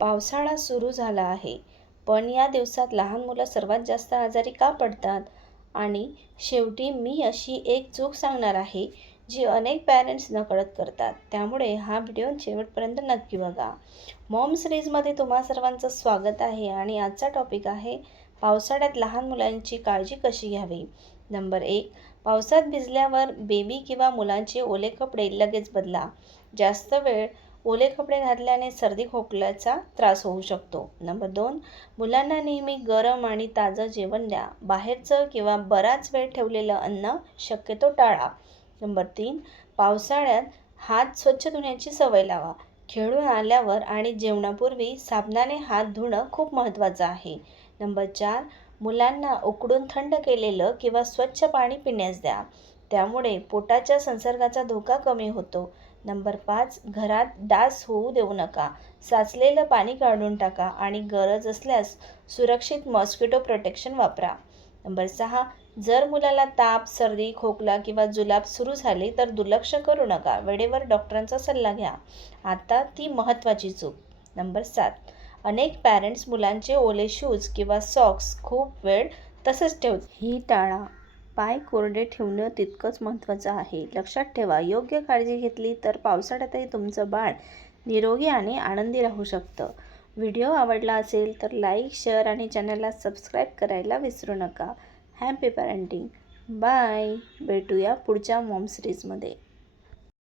पावसाळा सुरू झाला आहे, पण या दिवसात लहान मुलं सर्वात जास्त आजारी का पडतात? आणि शेवटी मी अशी एक चूक सांगणार आहे, जी अनेक पॅरेंट्स नकळत करतात. त्यामुळे हा व्हिडिओ शेवटपर्यंत नक्की बघा. मॉम सिरीजमध्ये तुम्हा सर्वांचं स्वागत आहे आणि आजचा टॉपिक आहे पावसाळ्यात लहान मुलांची काळजी कशी घ्यावी. नंबर 1. पावसात भिजल्यावर बेबी किंवा मुलांचे ओले कपडे लगेच बदला. जास्त वेळ ओले कपडे घातल्याने सर्दी खोकल्याचा त्रास होऊ शकतो. नंबर 2. मुलांना नेहमी गरम आणि ताजं जेवण द्या. बाहेरचं किंवा बराच वेळ ठेवलेलं अन्न शक्यतो टाळा. नंबर 3. पावसाळ्यात हात स्वच्छ धुण्याची सवय लावा. खेळून आल्यावर आणि जेवणापूर्वी साबणाने हात धुणं खूप महत्त्वाचं आहे. नंबर 4. मुलांना उकडून थंड केलेलं किंवा स्वच्छ पाणी पिण्यास द्या. त्यामुळे पोटाच्या संसर्गाचा धोका कमी होतो. नंबर 5. घरात डास होऊ देऊ नका. साचलेलं पाणी काढून टाका आणि गरज असल्यास सुरक्षित मॉस्किटो प्रोटेक्शन वापरा. नंबर 6. जर मुलाला ताप, सर्दी, खोकला किंवा जुलाब सुरू झाले तर दुर्लक्ष करू नका. वेळेवर डॉक्टरांचा सल्ला घ्या. आता ती महत्त्वाची चूक. नंबर 7. अनेक पॅरेंट्स मुलांचे ओले शूज किंवा सॉक्स खूप वेळ तसंच ठेवतात. ही टाळा. पाय कोरडे ठेवणं तितकंच महत्त्वाचं आहे. लक्षात ठेवा, योग्य काळजी घेतली तर पावसाळ्यातही तुमचं बाळ निरोगी आणि आनंदी राहू शकतं. व्हिडिओ आवडला असेल तर लाईक, शेअर आणि चॅनलला सबस्क्राईब करायला विसरू नका. Happy parenting. बाय. भेटूया पुढच्या मॉम सिरीजमध्ये.